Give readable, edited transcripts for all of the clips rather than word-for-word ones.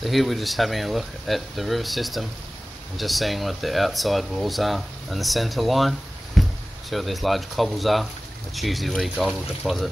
So here we're just having a look at the river system and just seeing what the outside walls are and the centre line. See what these large cobbles are. That's usually where your gold will deposit.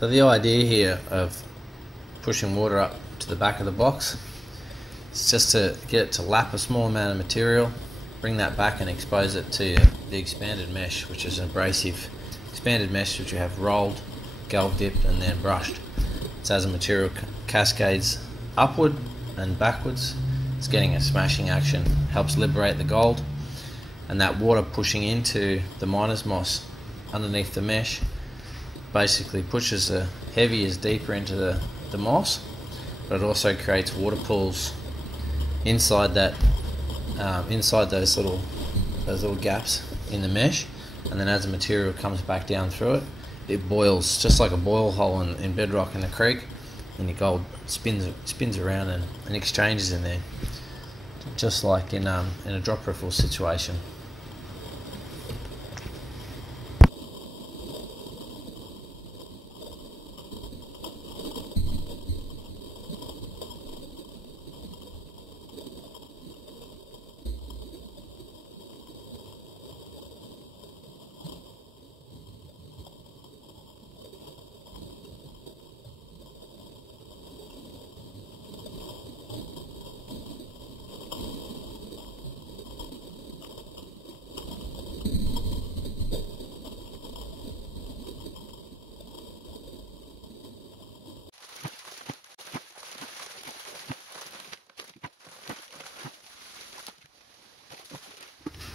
So the idea here of pushing water up to the back of the box is just to get it to lap a small amount of material, bring that back and expose it to the expanded mesh, which is an abrasive expanded mesh which you have rolled, galv dipped and then brushed. So as the material cascades upward and backwards, it's getting a smashing action, helps liberate the gold, and that water pushing into the miner's moss underneath the mesh basically pushes the heavies deeper into the moss, but it also creates water pools inside that inside those little gaps in the mesh, and then as the material comes back down through it, it boils just like a boil hole in bedrock in a creek, and your gold spins around and exchanges in there, just like in a drop riffle situation.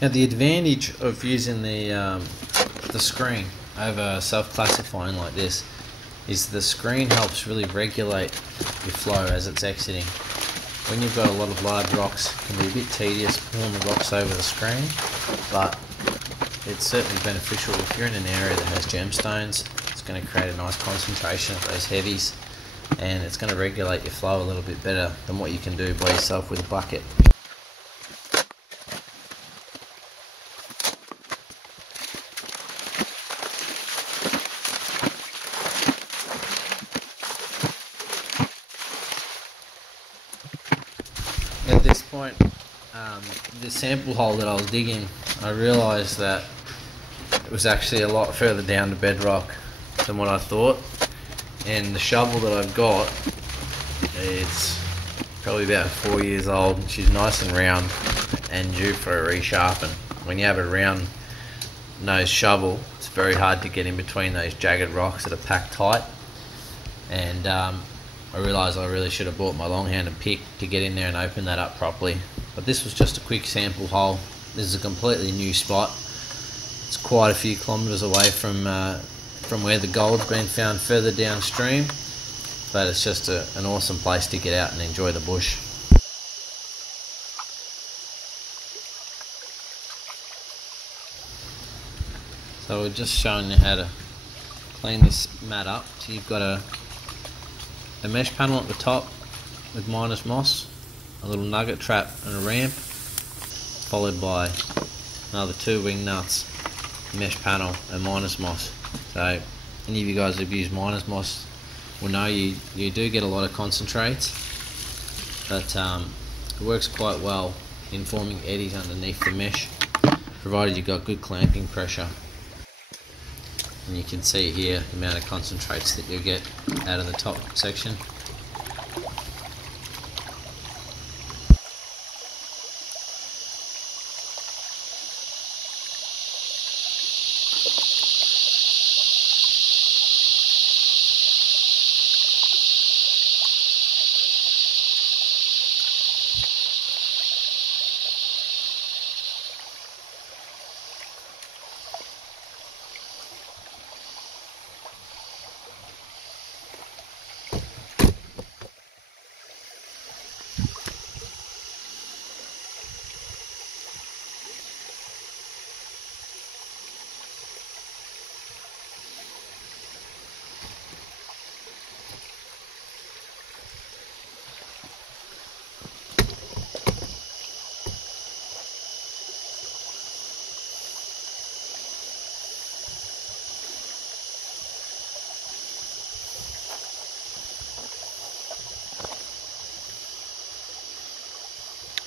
Now the advantage of using the screen over self-classifying like this is the screen helps really regulate your flow as it's exiting. When you've got a lot of large rocks, it can be a bit tedious pulling the rocks over the screen, but it's certainly beneficial if you're in an area that has gemstones. It's going to create a nice concentration of those heavies, and it's going to regulate your flow a little bit better than what you can do by yourself with a bucket. At this point, the sample hole that I was digging, I realised that it was actually a lot further down to bedrock than what I thought, and the shovel that I've got, it's probably about 4 years old. She's nice and round and due for a resharpen. When you have a round nose shovel, it's very hard to get in between those jagged rocks that are packed tight, and I realised I really should have bought my long-handed pick to get in there and open that up properly. But this was just a quick sample hole. This is a completely new spot. It's quite a few kilometres away from where the gold's been found further downstream, but it's just an awesome place to get out and enjoy the bush. So we're just showing you how to clean this mat up. So you've got a mesh panel at the top with minus moss, a little nugget trap and a ramp, followed by another 2 wing nuts, mesh panel and minus moss. So any of you guys who've used minus moss will know you do get a lot of concentrates, but it works quite well in forming eddies underneath the mesh, provided you've got good clamping pressure. And you can see here the amount of concentrates that you'll get out of the top section.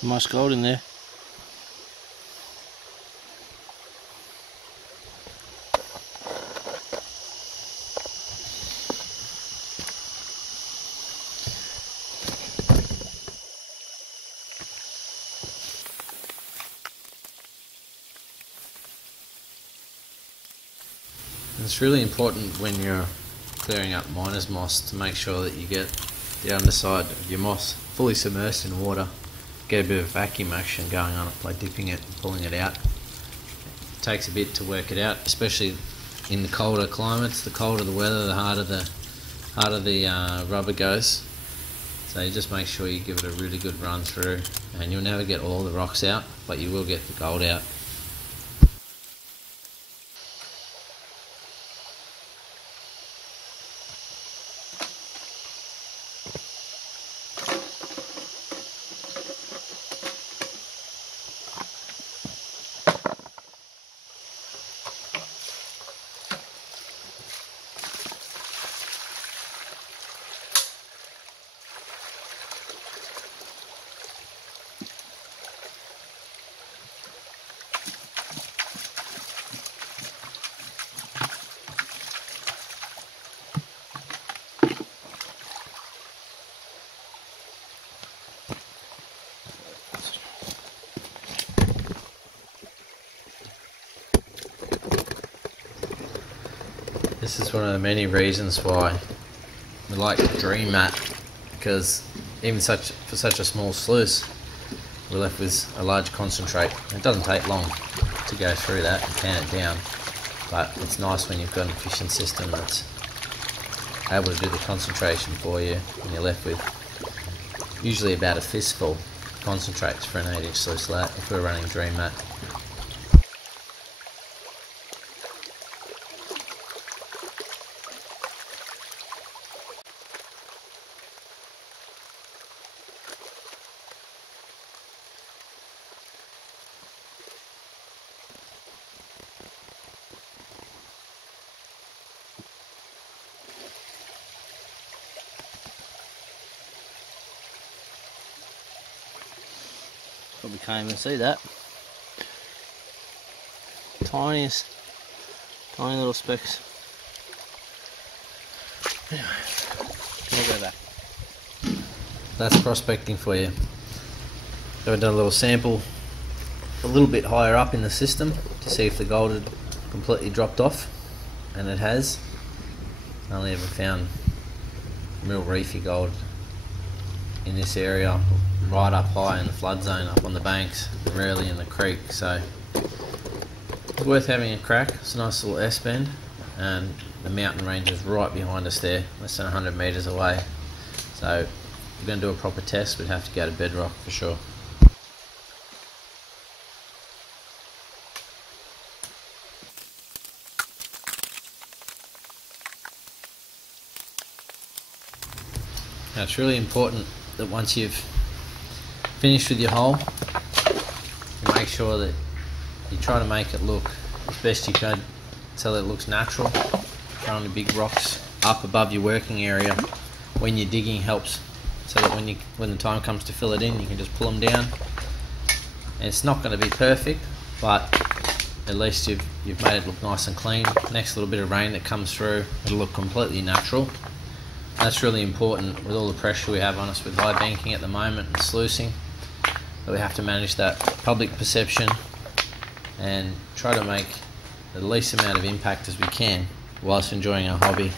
Nice gold in there. It's really important when you're clearing up miner's moss to make sure that you get the underside of your moss fully submersed in water. Get a bit of vacuum action going on it by dipping it and pulling it out. It takes a bit to work it out, especially in the colder climates. The colder the weather, the harder the rubber goes. So you just make sure you give it a really good run through, and you'll never get all the rocks out, but you will get the gold out. This is one of the many reasons why we like Dream Mat, because even for such a small sluice, we're left with a large concentrate. It doesn't take long to go through that and pan it down, but it's nice when you've got an efficient system that's able to do the concentration for you, and you're left with usually about a fistful of concentrates for an 8-inch sluice lat if we're running Dream Mat. Probably can't even see that. Tiny little specks. Anyway, we'll go back. That's prospecting for you. So I've done a little sample a little bit higher up in the system to see if the gold had completely dropped off, and it has. I only ever found real reefy gold in this area, right up high in the flood zone, up on the banks, rarely in the creek. So it's worth having a crack. It's a nice little S-bend, and the mountain range is right behind us there, less than 100 metres away. So if we're going to do a proper test, we'd have to go to bedrock for sure. Now it's really important that once you've finished with your hole, you make sure that you try to make it look as best you can so that it looks natural. Throwing the big rocks up above your working area when you're digging helps, so that when the time comes to fill it in, you can just pull them down. And it's not going to be perfect, but at least you've made it look nice and clean. Next little bit of rain that comes through, it'll look completely natural. That's really important with all the pressure we have on us with high banking at the moment and sluicing, that we have to manage that public perception and try to make the least amount of impact as we can whilst enjoying our hobby.